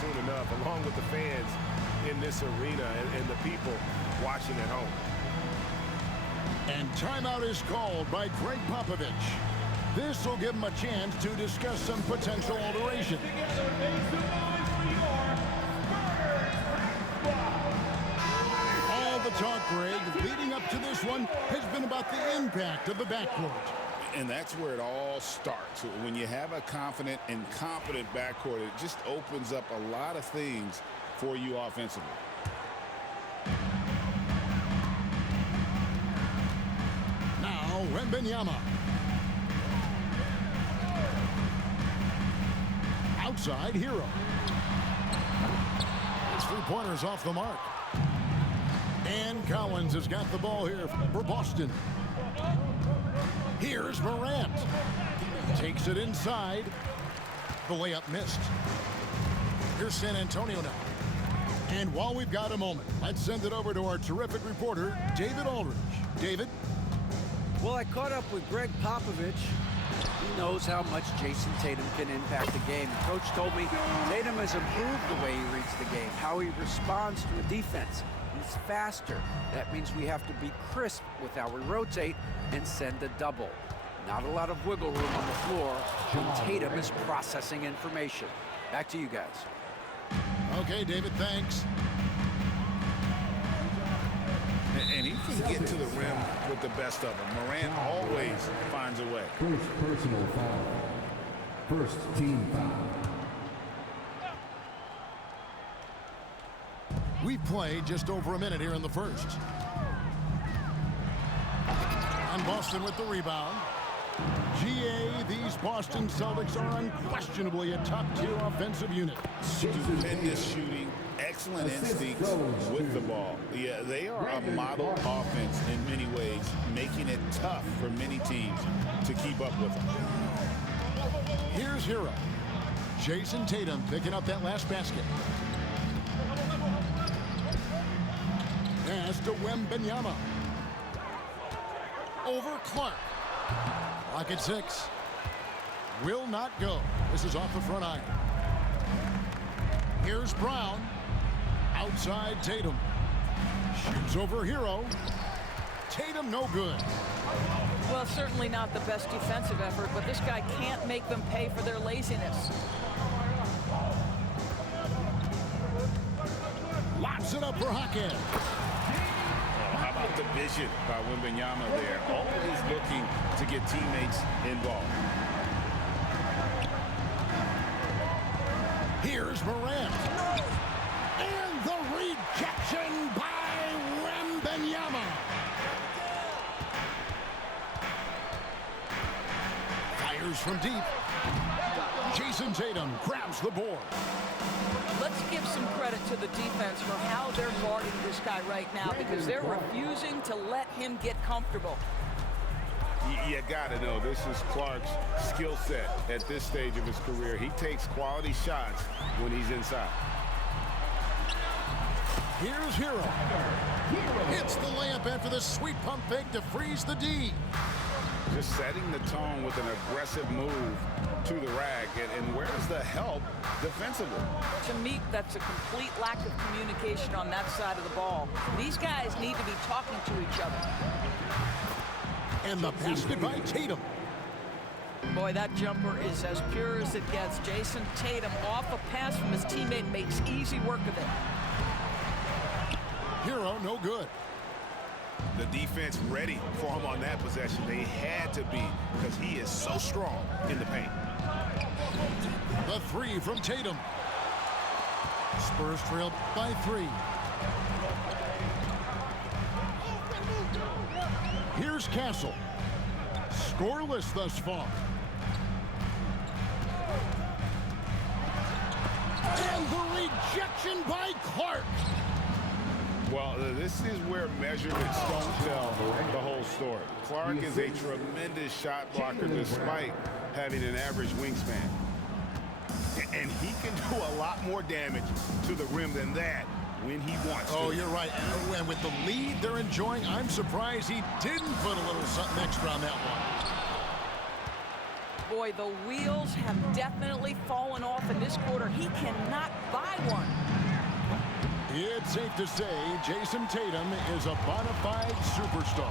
soon enough, along with the fans in this arena and the people watching at home. And timeout is called by Greg Popovich. This will give him a chance to discuss some potential alteration. All the talk, Greg, leading up to this one has been about the impact of the backcourt. And that's where it all starts. When you have a confident and competent backcourt, it just opens up a lot of things for you offensively. Now, Wembanyama. Outside, Hero. His three-pointers off the mark. And Collins has got the ball here for Boston. Here's Morant. Takes it inside. The layup missed. Here's San Antonio now. And while we've got a moment, let's send it over to our terrific reporter, David Aldridge. David? Well, I caught up with Greg Popovich. He knows how much Jason Tatum can impact the game. Coach told me Tatum has improved the way he reads the game, how he responds to a defense. He's faster. That means we have to be crisp with how we rotate and send a double. Not a lot of wiggle room on the floor when Tatum is processing information. Back to you guys. Okay, David, thanks. And he can get to the rim with the best of them. Morant always finds a way. First personal foul. First team foul. We've played just over a minute here in the first. And Boston with the rebound. GA, these Boston Celtics are unquestionably a top-tier offensive unit. Stupendous shooting, excellent instincts with the ball. Yeah, they are a model offense in many ways, making it tough for many teams to keep up with them. Here's Hero. Jason Tatum picking up that last basket. Pass to Wembanyama. Over Clark. Lock at 6. Will not go. This is off the front iron. Here's Brown. Outside Tatum. Shoots over Hero. Tatum no good. Well, certainly not the best defensive effort, but this guy can't make them pay for their laziness. Lobs it up for Hackett. How about the vision by Wembanyama there? Always looking to get teammates involved. Here's Morant. And the rejection by Wembanyama. Fires from deep. Jason Tatum grabs the board. Let's give some credit to the defense for how they're guarding this guy right now, because they're refusing to let him get comfortable. You got to know, this is Clark's skill set at this stage of his career. He takes quality shots when he's inside. Here's Hero. Hits the layup after the sweet pump fake to freeze the D. Just setting the tone with an aggressive move to the rack. And where's the help defensively? To me, that's a complete lack of communication on that side of the ball. These guys need to be talking to each other. And the basket by Tatum. Boy, that jumper is as pure as it gets. Jason Tatum off a pass from his teammate makes easy work of it. Hero no good. The defense ready for him on that possession. They had to be, because he is so strong in the paint. The three from Tatum. Spurs trail by 3. Here's Castle. Scoreless thus far. And the rejection by Clark. Well, this is where measurements don't tell the whole story. Clark is a tremendous shot blocker despite having an average wingspan. And he can do a lot more damage to the rim than that when he wants to. Oh, you're right. And with the lead they're enjoying, I'm surprised he didn't put a little something extra on that one. boy, the wheels have definitely fallen off in this quarter. He cannot buy one. It's safe to say Jason Tatum is a bona fide superstar.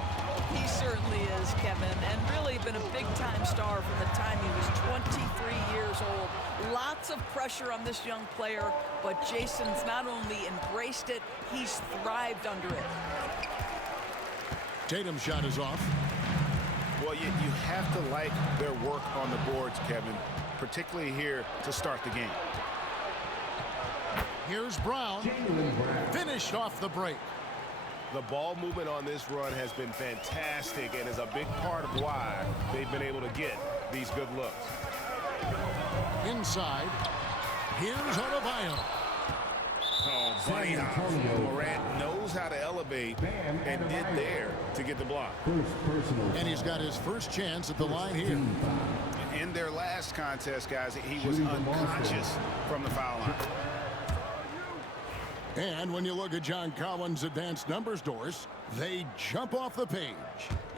He certainly is, Kevin, and really been a big-time star from the time he was 23 years old. Lots of pressure on this young player, but Jason's not only embraced it, he's thrived under it. Tatum's shot is off. Well, you have to like their work on the boards, Kevin, particularly here to start the game. Here's Brown. Finished off the break. The ball movement on this run has been fantastic and is a big part of why they've been able to get these good looks. Inside. Here's Adebayo. Oh, bunny hops. Morant knows how to elevate and did there to get the block. And he's got his first chance at the line here. In their last contest, guys, he was unconscious from the foul line. And when you look at John Collins' advanced numbers, Doris, they jump off the page.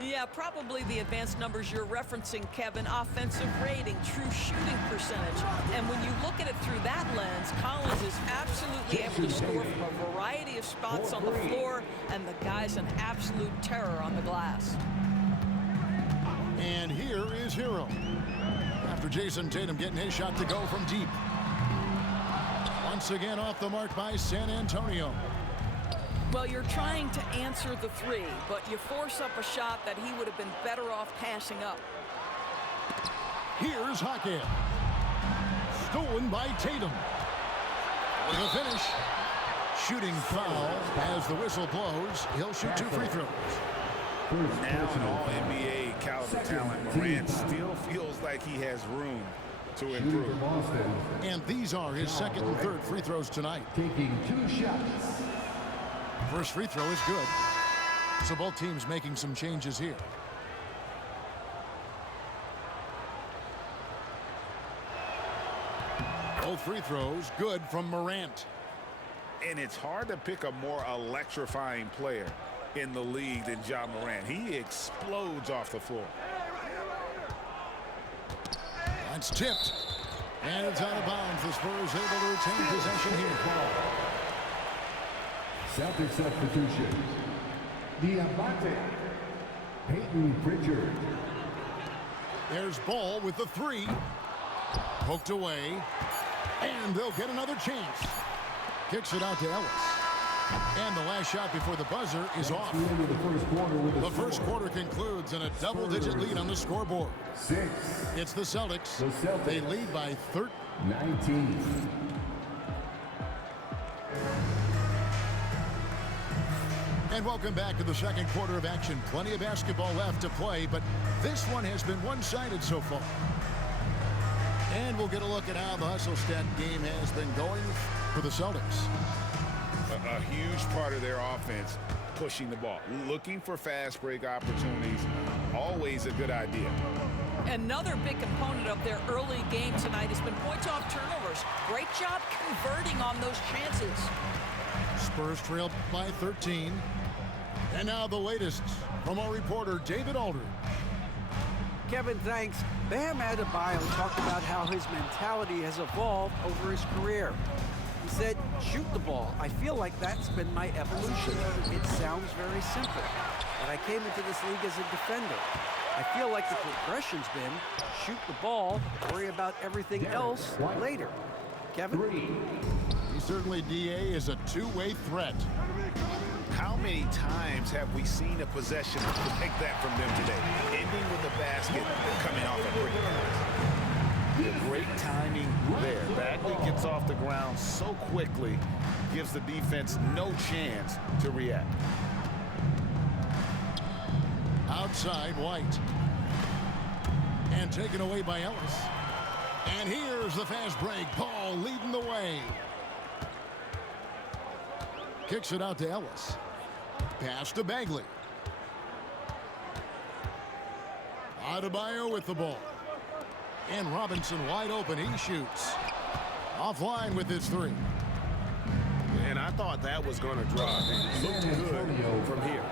Yeah, probably the advanced numbers you're referencing, Kevin. Offensive rating, true shooting percentage. And when you look at it through that lens, Collins is absolutely able to score from a variety of spots on the floor, and the guy's an absolute terror on the glass. And here is Hero. After Jason Tatum getting his shot to go from deep. Once again off the mark by San Antonio. Well, you're trying to answer the three, but you force up a shot that he would have been better off passing up. Here's Hackett. Stolen by Tatum. For the finish. Shooting foul as the whistle blows. He'll shoot 2 free throws. Now an all-NBA caliber talent, Morant still feels like he has room to improve. And these are his second and third free throws tonight. Taking 2 shots. First free throw is good. So both teams making some changes here. Both free throws good from Morant. And it's hard to pick a more electrifying player in the league than Ja Morant. He explodes off the floor. That's tipped. And it's out of bounds. The Spurs able to retain possession here. Celtics substitution. Diamante. Peyton Pritchard. There's Ball with the 3. Poked away. And they'll get another chance. Kicks it out to Ellis. And the last shot before the buzzer is off. The first quarter concludes in a double-digit lead on the scoreboard. 6. It's the Celtics. They lead by 19. And welcome back to the second quarter of action. Plenty of basketball left to play, but this one has been one-sided so far. And we'll get a look at how the hustle stat game has been going for the Celtics. A huge part of their offense, pushing the ball, looking for fast break opportunities, always a good idea. Another big component of their early game tonight has been points off turnovers. Great job converting on those chances. Spurs trailed by 13. And now the latest from our reporter, David Aldridge. Kevin, thanks. Bam Adebayo talked about how his mentality has evolved over his career. He said, shoot the ball. I feel like that's been my evolution. It sounds very simple, but I came into this league as a defender. I feel like the progression's been shoot the ball, worry about everything else later. Kevin? He certainly, DA, is a two-way threat. How many times have we seen a possession like that from them today, ending with a basket coming off a brick pass? Great timing there. Bagley gets off the ground so quickly, gives the defense no chance to react. Outside, White. And taken away by Ellis. And here's the fast break. Paul leading the way. Kicks it out to Ellis. Pass to Bagley. Adebayo with the ball. And Robinson wide open. He shoots. Offline with his 3. And I thought that was going to drop. It looked good from here.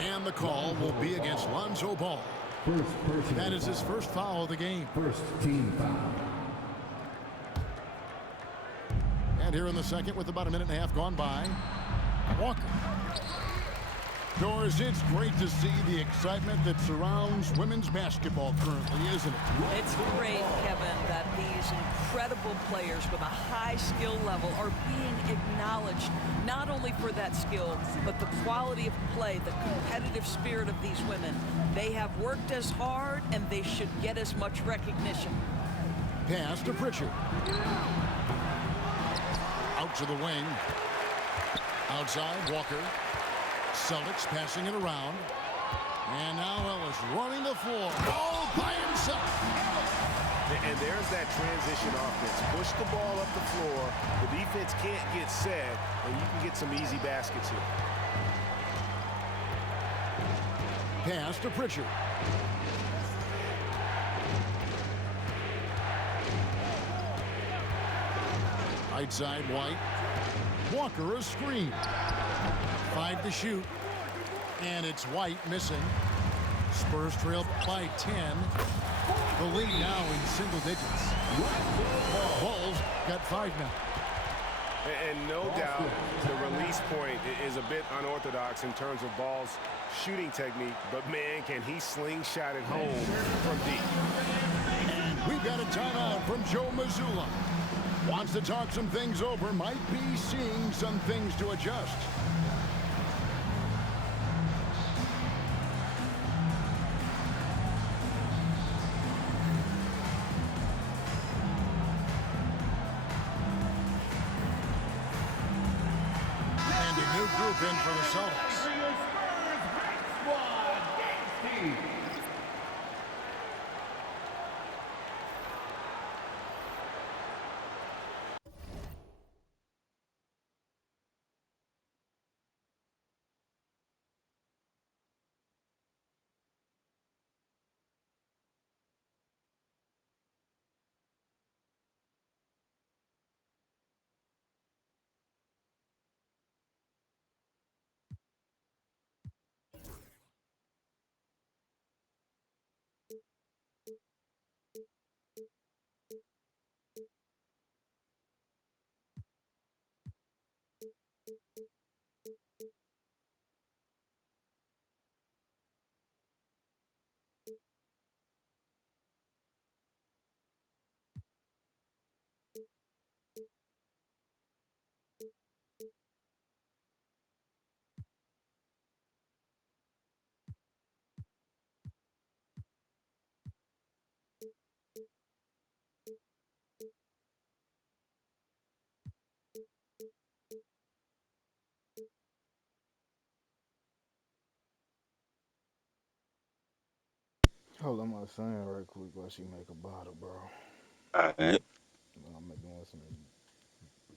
And the call will be against Lonzo Ball. First person. That is his first foul of the game. First team foul. And here in the second, with about a minute and a half gone by, Walker. Doors, it's great to see the excitement that surrounds women's basketball currently, isn't it? It's great, Kevin, that these incredible players with a high skill level are being acknowledged, not only for that skill, but the quality of play, the competitive spirit of these women. They have worked as hard, and they should get as much recognition. Pass to Pritchard. Out to the wing. Outside, Walker. Celtics passing it around. And now Ellis running the floor all by himself. And there's that transition offense. Push the ball up the floor. The defense can't get set, and you can get some easy baskets here. Pass to Pritchard. Right side, White. Walker a screen. 5 to shoot. And it's White missing. Spurs trail by 10. The lead now in single digits. Bulls got 5 now. And no doubt the release point is a bit unorthodox in terms of Ball's shooting technique, but man, can he slingshot it home from deep. And we've got a timeout from Joe Mazzulla. Wants to talk some things over, might be seeing some things to adjust. And a new group in for the Celtics. Hold on, my son, right quick while she make a bottle, bro. Alright. I'm doing some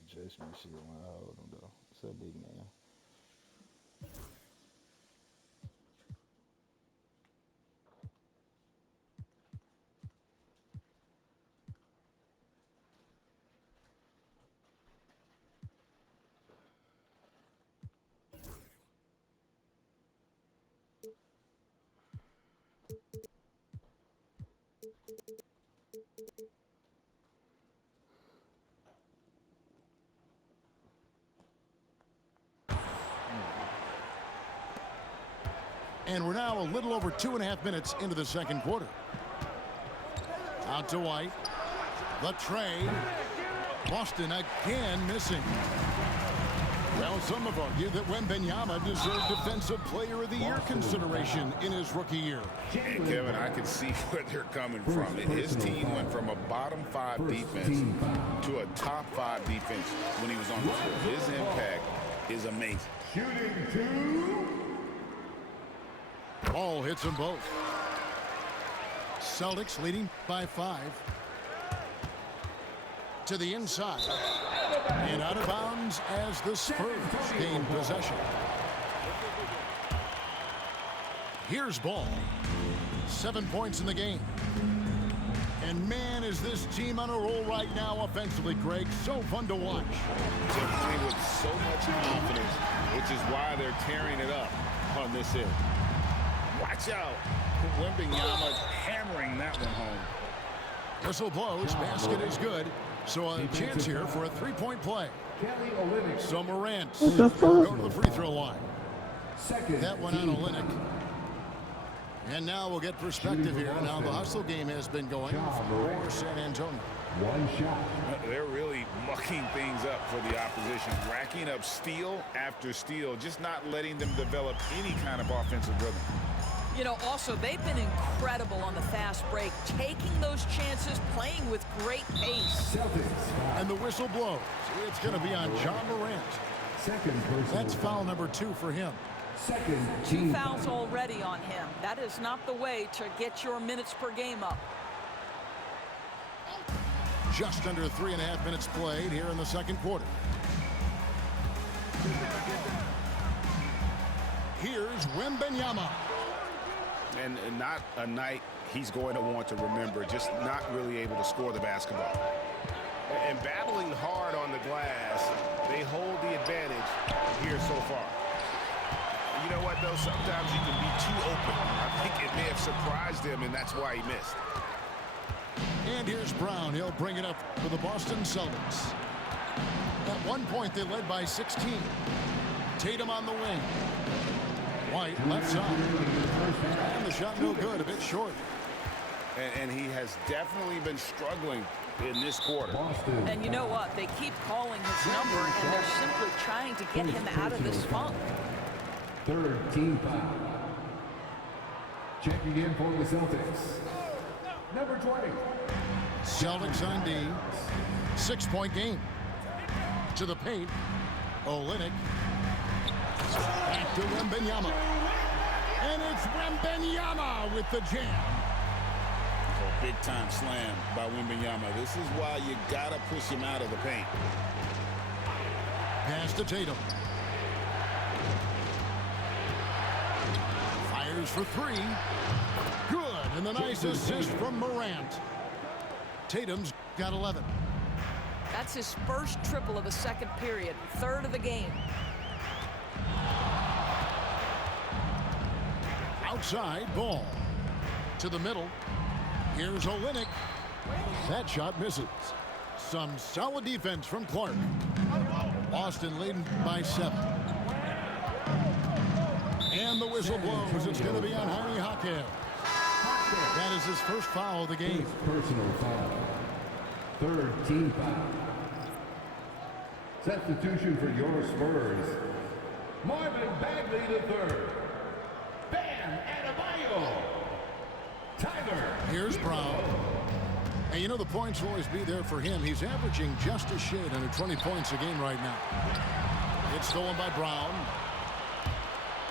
adjustment shit when I hold him, though. What's up, big man? And we're now a little over 2.5 minutes into the second quarter. Out to White. The trade. Boston again missing. Well, some have argued that Wembanyama deserved Defensive Player of the Year consideration in his rookie year. And Kevin, I can see where they're coming from. His team went from a bottom 5 defense to a top 5 defense when he was on the floor. His impact is amazing. Shooting 2. Ball hits them both. Celtics leading by 5. To the inside. And out of bounds as the Spurs gain possession. Here's Ball. 7 points in the game. And man, is this team on a roll right now offensively, Greg. So fun to watch. They're playing with so much confidence, which is why they're tearing it up on this end. Watch out. Wembanyama hammering that one home. Whistle blows. Basket is good. So a chance here for a three-point play. So Morant go to the free throw line. That one on Olynyk. And now we'll get perspective here. Now the hustle game has been going for San Antonio. One shot. They're really mucking things up for the opposition, racking up steal after steal, just not letting them develop any kind of offensive rhythm. You know, also, they've been incredible on the fast break, taking those chances, playing with great pace. Celtics. And the whistle blows. It's going to be on John Morant. That's foul number 2 for him. Second 2 team fouls already on him. That is not the way to get your minutes per game up. Just under 3.5 minutes played here in the second quarter. Here's Wembanyama. And not a night he's going to want to remember, just not really able to score the basketball. And battling hard on the glass, they hold the advantage here so far. You know what, though? Sometimes you can be too open. I think it may have surprised him, and that's why he missed. And here's Brown. He'll bring it up for the Boston Celtics. At one point, they led by 16. Tatum on the wing. White left side. And the shot no good, a bit short. And he has definitely been struggling in this quarter. And you know what? They keep calling his number, and they're simply trying to get him out of this funk. Third team foul. Checking in for the Celtics. Number 20. Celtics on D. 6-point game. To the paint. Olynyk. Back to Wembanyama. And it's Wembanyama with the jam. Big time slam by Wembanyama. This is why you gotta push him out of the paint. Pass to Tatum. Fires for 3. Good. And the nice assist from Morant. Tatum's got 11. That's his first triple of the second period, third of the game. Outside ball. To the middle. Here's Olynyk. That shot misses. Some solid defense from Clark. Boston leading by 7. And the whistle blows. It's going to be on Jaime Jaquez. That is his first foul of the game. Personal foul. Third team foul. Substitution for your Spurs. Marvin Bagley III. Bam Adebayo. Tyler. Here's Brown. And you know the points will always be there for him. He's averaging just a shade under 20 points a game right now. It's stolen by Brown.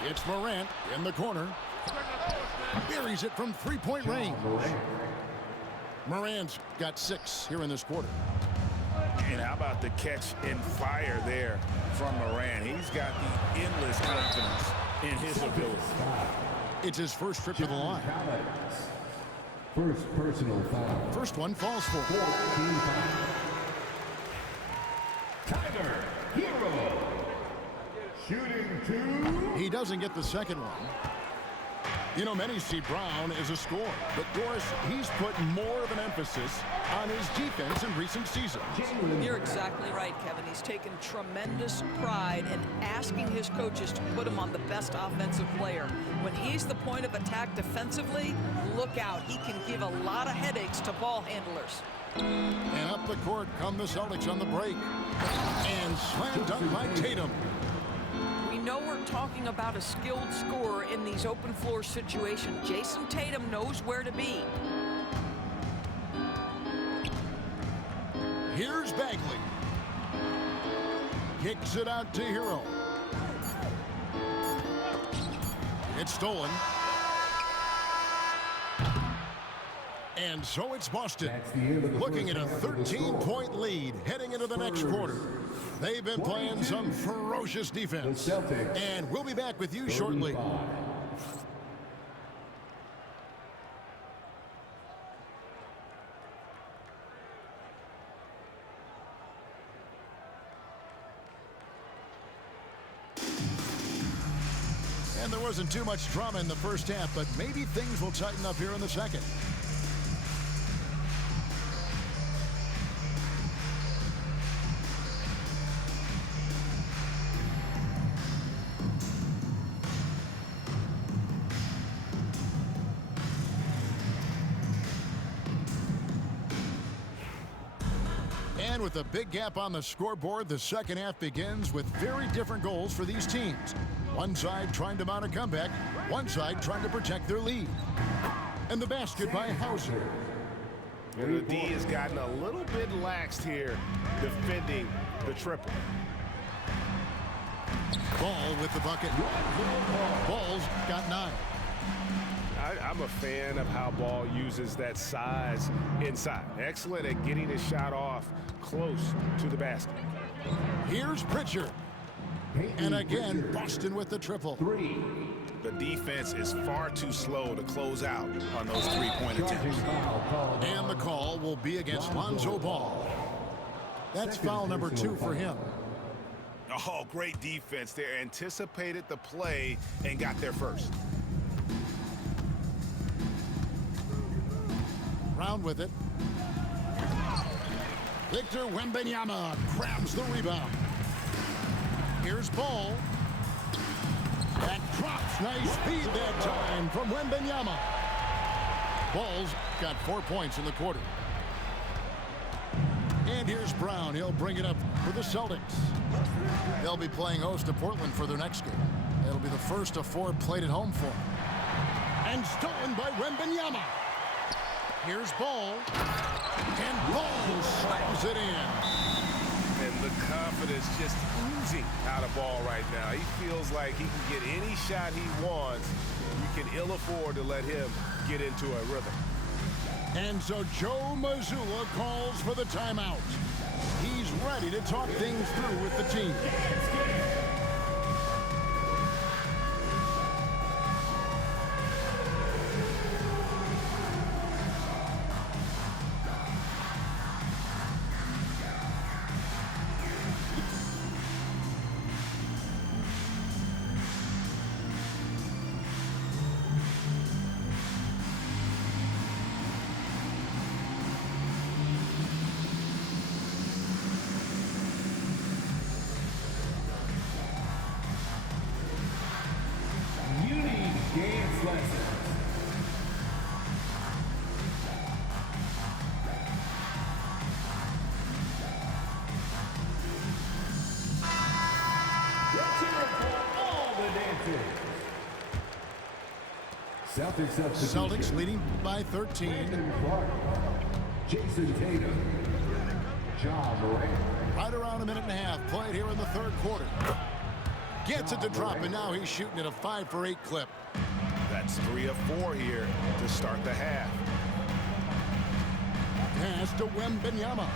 It's Morant in the corner. Buries it from 3-point range. Morant's got 6 here in this quarter. And how about the catch and fire there from Morant? He's got the endless confidence in his ability. It's his first trip to the line. First personal foul. First one falls for. Fourth team foul. Tyler Hero. Shooting 2. He doesn't get the second one. You know, many see Brown as a scorer, but Doris, he's put more of an emphasis on his defense in recent seasons. You're exactly right, Kevin. He's taken tremendous pride in asking his coaches to put him on the best offensive player. When he's the point of attack defensively, look out. He can give a lot of headaches to ball handlers. And up the court come the Celtics on the break. And slam dunk by Tatum. We know we're talking about a skilled scorer in these open floor situations. Jason Tatum knows where to be. Here's Bagley. Kicks it out to Hero. It's stolen. And so it's Boston looking at a 13-point lead heading into the next quarter. They've been playing some ferocious defense. And we'll be back with you shortly. And there wasn't too much drama in the first half, but maybe things will tighten up here in the second. And with a big gap on the scoreboard, the second half begins with very different goals for these teams. One side trying to mount a comeback, one side trying to protect their lead. And the basket by Hauser. And the D has gotten a little bit laxed here defending the triple. Ball with the bucket. Ball's got 9. I'm a fan of how Ball uses that size inside. Excellent at getting his shot off close to the basket. Here's Pritchard. And again, Boston with the triple. The defense is far too slow to close out on those three-point attempts. And the call will be against Lonzo Ball. That's foul number 2 for him. Oh, great defense there. Anticipated the play and got there first. Round with it. Victor Wembanyama grabs the rebound. Here's Ball. That drops. Nice speed that time from Wembanyama. Ball's got 4 points in the quarter. And here's Brown. He'll bring it up for the Celtics. They'll be playing host to Portland for their next game. It'll be the first of 4 played at home for them. And stolen by Wembanyama. Here's Ball. And Ball slams it in. And the confidence just oozing out of Ball right now. He feels like he can get any shot he wants. You can ill afford to let him get into a rhythm. And so Joe Mazzulla calls for the timeout. He's ready to talk things through with the team. Celtics leading by 13. Jason Tatum. Ja Morant. Right around a minute and a half played here in the third quarter. Gets it to drop, and now he's shooting at a 5 for 8 clip. That's 3 of 4 here to start the half. Pass to Wembanyama.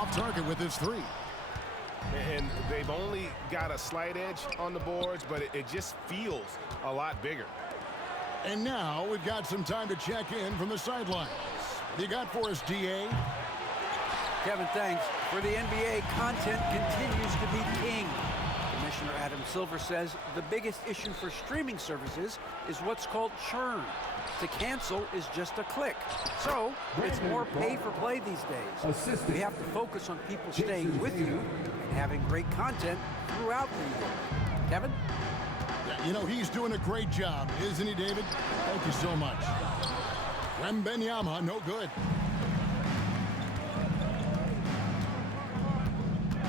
Off target with his 3. And they've only got a slight edge on the boards, but it just feels a lot bigger. And now we've got some time to check in from the sidelines. You got for us, DA? Kevin, thanks. For the NBA, content continues to be king. Commissioner Adam Silver says the biggest issue for streaming services is what's called churn. To cancel is just a click. So it's more pay for play these days. We have to focus on people staying with you and having great content throughout the year. Kevin? Yeah, you know, he's doing a great job, isn't he, David? Thank you so much. Wembanyama, no good.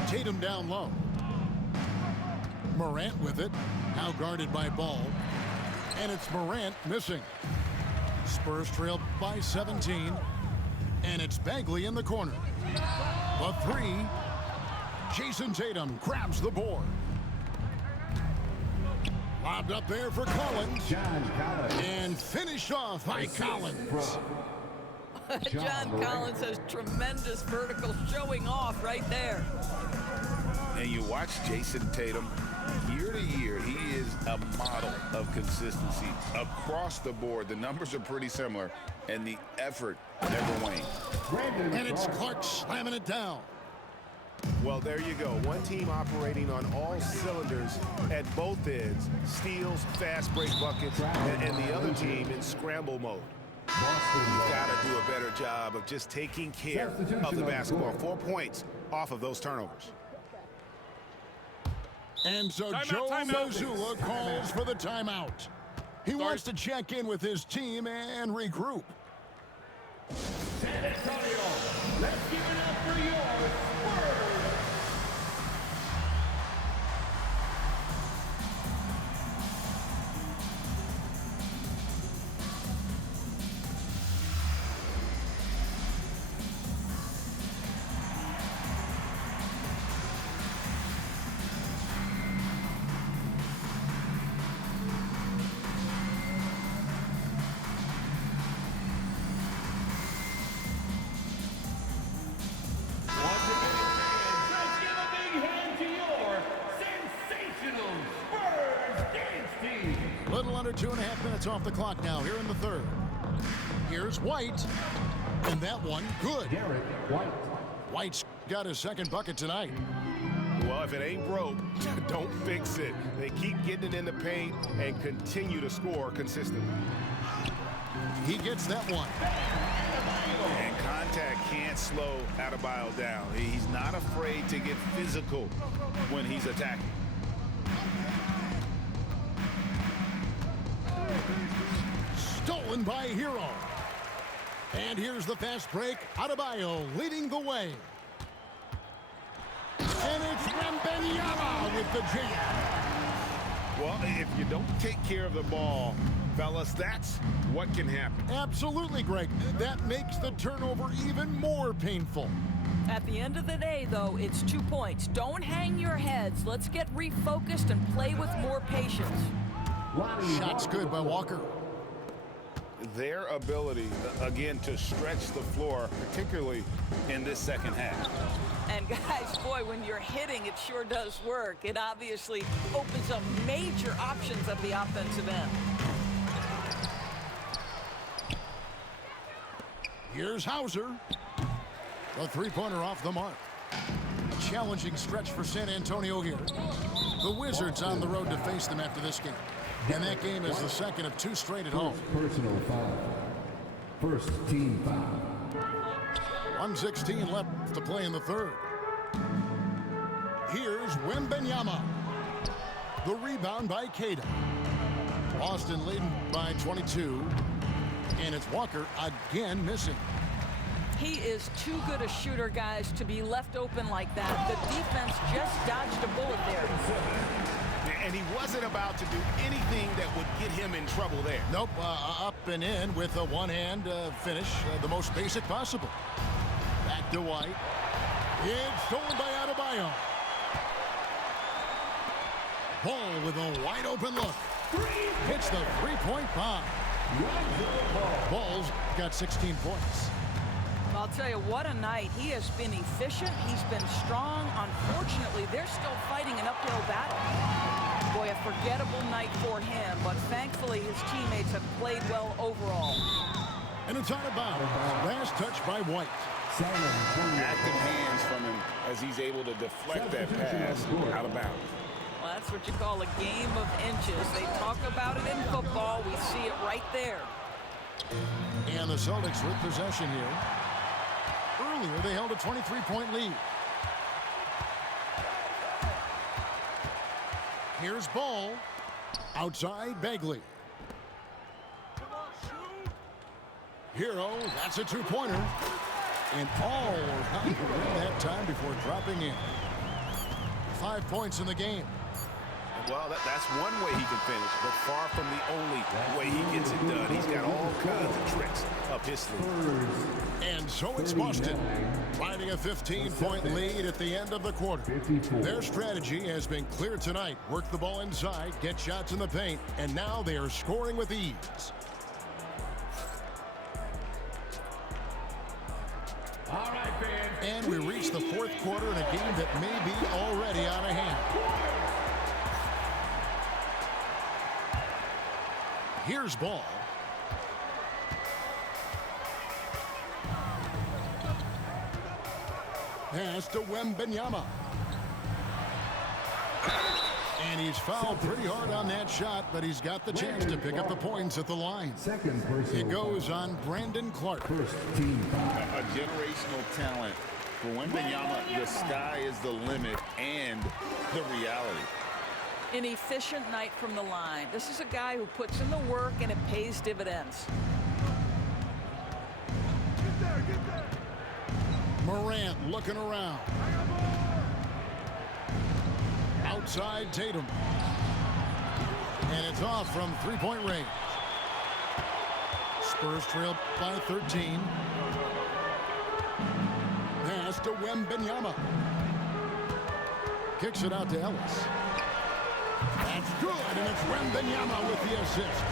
Tatum down low. Morant with it. Now guarded by Ball. And it's Morant missing. Spurs trail by 17. And it's Bagley in the corner. The 3. Jason Tatum grabs the board. Lobbed up there for Collins. And finished off by Collins. John Collins has tremendous vertical showing off right there. And you watch Jason Tatum, year to year, he is a model of consistency across the board. The numbers are pretty similar, and the effort never wanes. And it's Clark slamming it down. Well, there you go. One team operating on all cylinders at both ends. Steals, fast break buckets, and the other team in scramble mode. You've got to do a better job of just taking care of the basketball. 4 points off of those turnovers. And so Joe Mazzulla calls for the timeout. He wants to check in with his team and regroup. San Antonio, let's give it up for your Spurs. Little under 2.5 minutes off the clock now here in the third. Here's White, and that one good. White's got his second bucket tonight. Well, if it ain't broke, don't fix it. They keep getting it in the paint and continue to score consistently. He gets that one. And contact can't slow Adebayo down. He's not afraid to get physical when he's attacking. Stolen by Hero. And here's the fast break. Adebayo leading the way. And it's Wembanyama with the jam. Well, if you don't take care of the ball, fellas, that's what can happen. Absolutely, Greg. That makes the turnover even more painful. At the end of the day, though, it's 2 points. Don't hang your heads. Let's get refocused and play with more patience. Shot's good by Walker. Their ability, again, to stretch the floor, particularly in this second half. And guys, boy, when you're hitting, it sure does work. It obviously opens up major options at the offensive end. Here's Hauser. The three-pointer off the mark. A challenging stretch for San Antonio here. The Wizards on the road to face them after this game. And that game is the second of 2 straight at home. Personal foul. First team foul. 1:16 left to play in the third. Here's Wembanyama. The rebound by Keita. Boston leading by 22. And it's Walker again missing. He is too good a shooter, guys, to be left open like that. The defense just dodged a bullet there. And he wasn't about to do anything that would get him in trouble there. Nope, up and in with a one-hand finish, the most basic possible. Back to White. It's stolen by Adebayo. Ball with a wide-open look. Hits the three-point bomb. Ball's got 16 points. I'll tell you, what a night. He has been efficient. He's been strong. Unfortunately, they're still fighting an uphill battle. Boy, a forgettable night for him, but thankfully his teammates have played well overall. And it's out of bounds. Last touch by White. Active hands from him as he's able to deflect that pass out of bounds. Well, that's what you call a game of inches. They talk about it in football. We see it right there. And the Celtics with possession here. Earlier, they held a 23-point lead. Here's Ball. Outside, Bagley. Hero, that's a two-pointer. And all around the rim that time before dropping in. 5 points in the game. Well, that's one way he can finish, but far from the only way he gets it done. He's got all kinds of tricks up his sleeve. And so it's Boston, finding a 15-point lead at the end of the quarter. Their strategy has been clear tonight. Work the ball inside, get shots in the paint, and now they are scoring with ease. All right, fans. And we reach the fourth quarter in a game that may be already out of hand. Here's Ball. Pass to Wembanyama. And he's fouled pretty hard on that shot, but he's got the chance to pick up the points at the line. Second personal It goes on Brandon Clark. First team foul. A generational talent. For Wembanyama, the sky is the limit and the reality. An efficient night from the line. This is a guy who puts in the work and it pays dividends. Morant looking around. Outside Tatum. And it's off from three-point range. Spurs trail by 13. Pass to Wembanyama. Kicks it out to Ellis. That's good, and it's Wembanyama with the assist.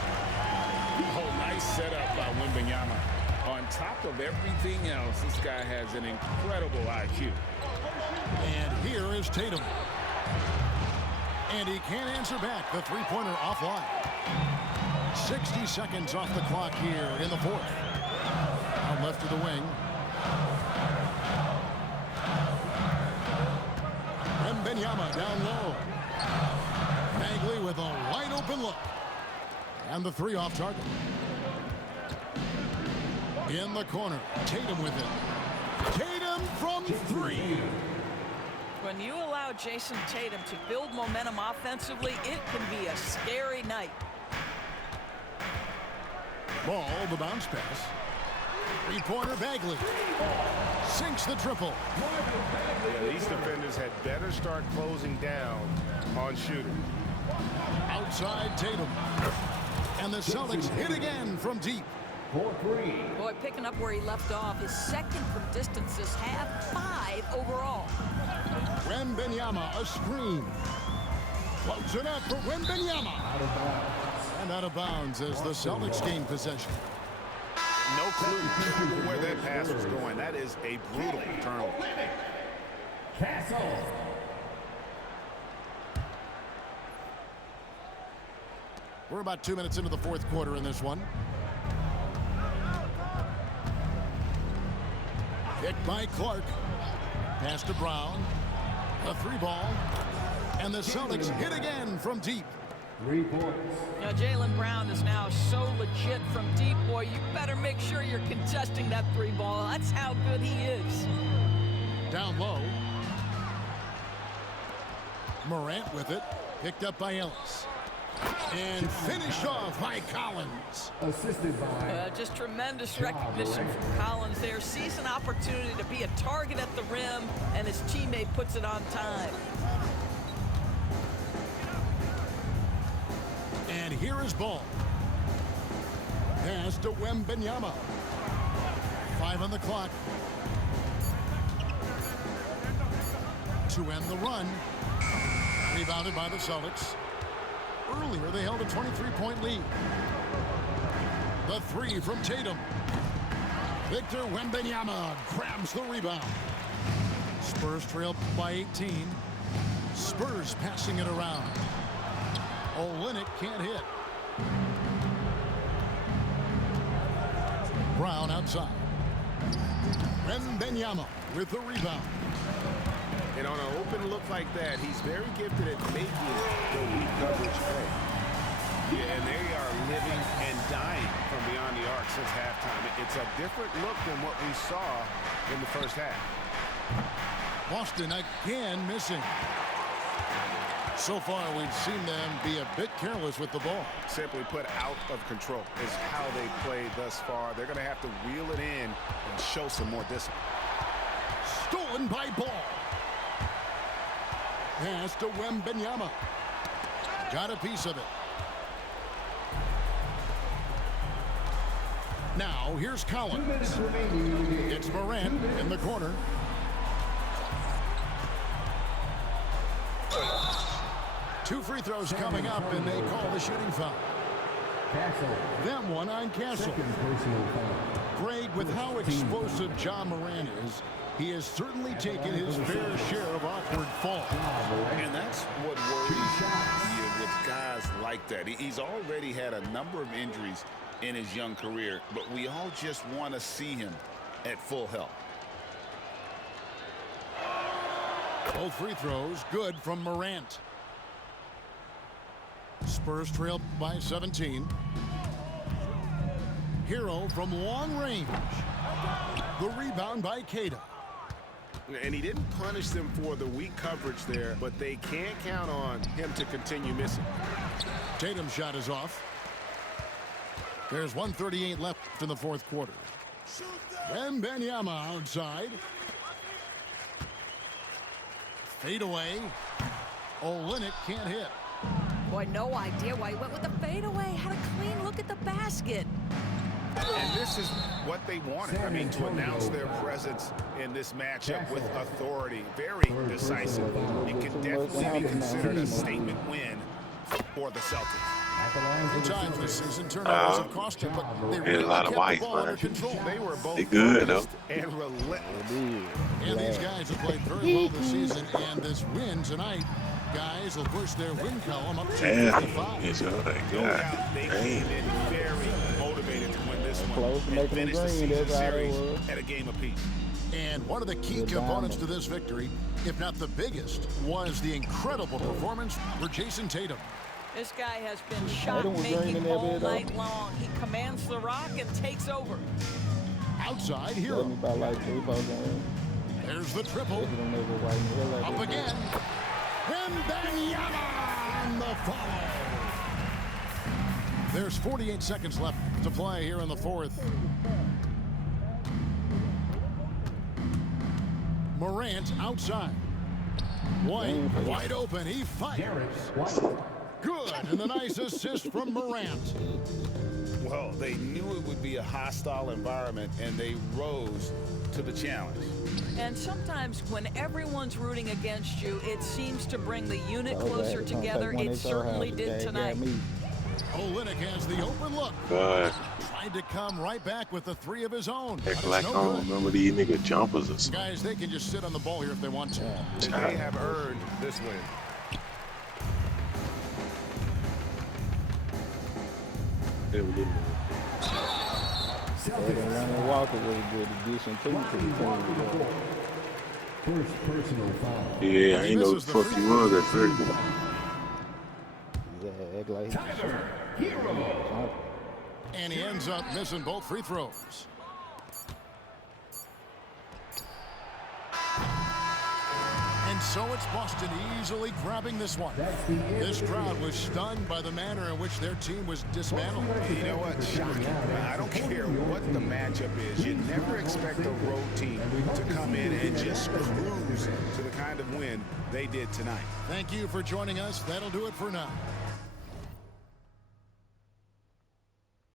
Oh, nice setup by Wembanyama. On top of everything else, this guy has an incredible IQ. And here is Tatum. And he can't answer back. The three-pointer offline. 60 seconds off the clock here in the fourth. Out left of the wing. Wembanyama down low. Bagley with a wide open look. And the three off target. In the corner. Tatum with it. Tatum from three. When you allow Jason Tatum to build momentum offensively, it can be a scary night. Ball, the bounce pass. Three-pointer Bagley. Sinks the triple. Yeah, these defenders had better start closing down on shooting. Outside Tatum. And the Celtics hit again from deep. 4-3. Boy, picking up where he left off. His second from distance this half, 5 overall. Wembanyama, a screen. Floats it up for Wembanyama. And out of bounds as the Celtics gain possession. No clue where that pass was going. That is a brutal turnover. Castle. We're about 2 minutes into the fourth quarter in this one. Picked by Clark. Pass to Brown. A three ball. And the Celtics hit again from deep. 3 points. Now, Jaylen Brown is now so legit from deep, boy. You better make sure you're contesting that three ball. That's how good he is. Down low. Morant with it. Picked up by Ellis. And finished off by Collins. Assisted by Just tremendous recognition from Collins there. Sees an opportunity to be a target at the rim, and his teammate puts it on time. And here is ball. Pass to Wembanyama. 5 on the clock. To end the run. Rebounded by the Celtics. Earlier, they held a 23-point lead. The three from Tatum. Victor Wembanyama grabs the rebound. Spurs trail by 18. Spurs passing it around. Olynyk can't hit. Brown outside. Wembanyama with the rebound. And on an open look like that, he's very gifted at making the weak coverage play. Yeah, and they are living and dying from beyond the arc since halftime. It's a different look than what we saw in the first half. Boston again missing. So far, we've seen them be a bit careless with the ball. Simply put, out of control is how they played thus far. They're going to have to reel it in and show some more discipline. Stolen by Ball. Pass to Wembanyama. Got a piece of it. Now, here's 2 Collins. minutes remaining. It's Morant in the corner. Two free throws coming up, and they call the shooting foul. Castle. Them one on Castle. Second personal foul. Greg, with how explosive John Morant is, he has certainly taken his fair share of awkward falls. And that's what worries you with guys like that. He's already had a number of injuries in his young career, but we all just want to see him at full health. Both free throws good from Morant. Spurs trail by 17. Hero from long range. The rebound by Keita. And he didn't punish them for the weak coverage there, but they can't count on him to continue missing. Tatum's shot is off. There's 1:38 left in the fourth quarter. Wembanyama outside. Fade away. Olynyk can't hit. Boy, no idea why he went with the fadeaway. Had a clean look at the basket. And this is what they wanted. I mean, to announce their presence in this matchup with authority. Very decisive. It could definitely be considered a statement win for the Celtics. Three times this season, turnovers have cost him, but they really a lot of kept the white, ball under control. They were both They good, though. and relentless. And these guys have played very well this season, and this win tonight, guys, will push their win column up to Damn. 55. It's like, No God doubt they damn. came in very motivated to win this one Close to and making finish them the green, season that's how it series was. at a game apiece. And one of the key Good components diamond. to this victory, if not the biggest, was the incredible performance for Jason Tatum. This guy has been shot was green in making there, all bit, though. night long. He commands the rock and takes over. Outside Let Hero. me about like 3 posts on There's the triple. them niggas white in the hell Up out again. Wembanyama on the follow. There's 48 seconds left to play here in the fourth. Morant outside. White wide open. He fires. Good. And the nice assist from Morant. Well, they knew it would be a hostile environment, and they rose to the challenge. And sometimes when everyone's rooting against you, it seems to bring the unit closer together. It certainly did tonight. Olynyk has the open look. God, Tried to come right back with the three of his own. But act it's like I no don't good. remember these nigga jumpers or something. Guys, they can just sit on the ball here if they want to. And they have earned this win. Running Walker was a good addition too to the team. First personal foul. Yeah, I ain't know what the fuck he was at first. He act like Tyler Hero. And he ends up missing both free throws. And so it's Boston easily grabbing this one. This crowd was stunned by the manner in which their team was dismantled. You know what? Shocking. I don't care what the matchup is. You never expect a road team to come in and just cruise to the kind of win they did tonight. Thank you for joining us. That'll do it for now.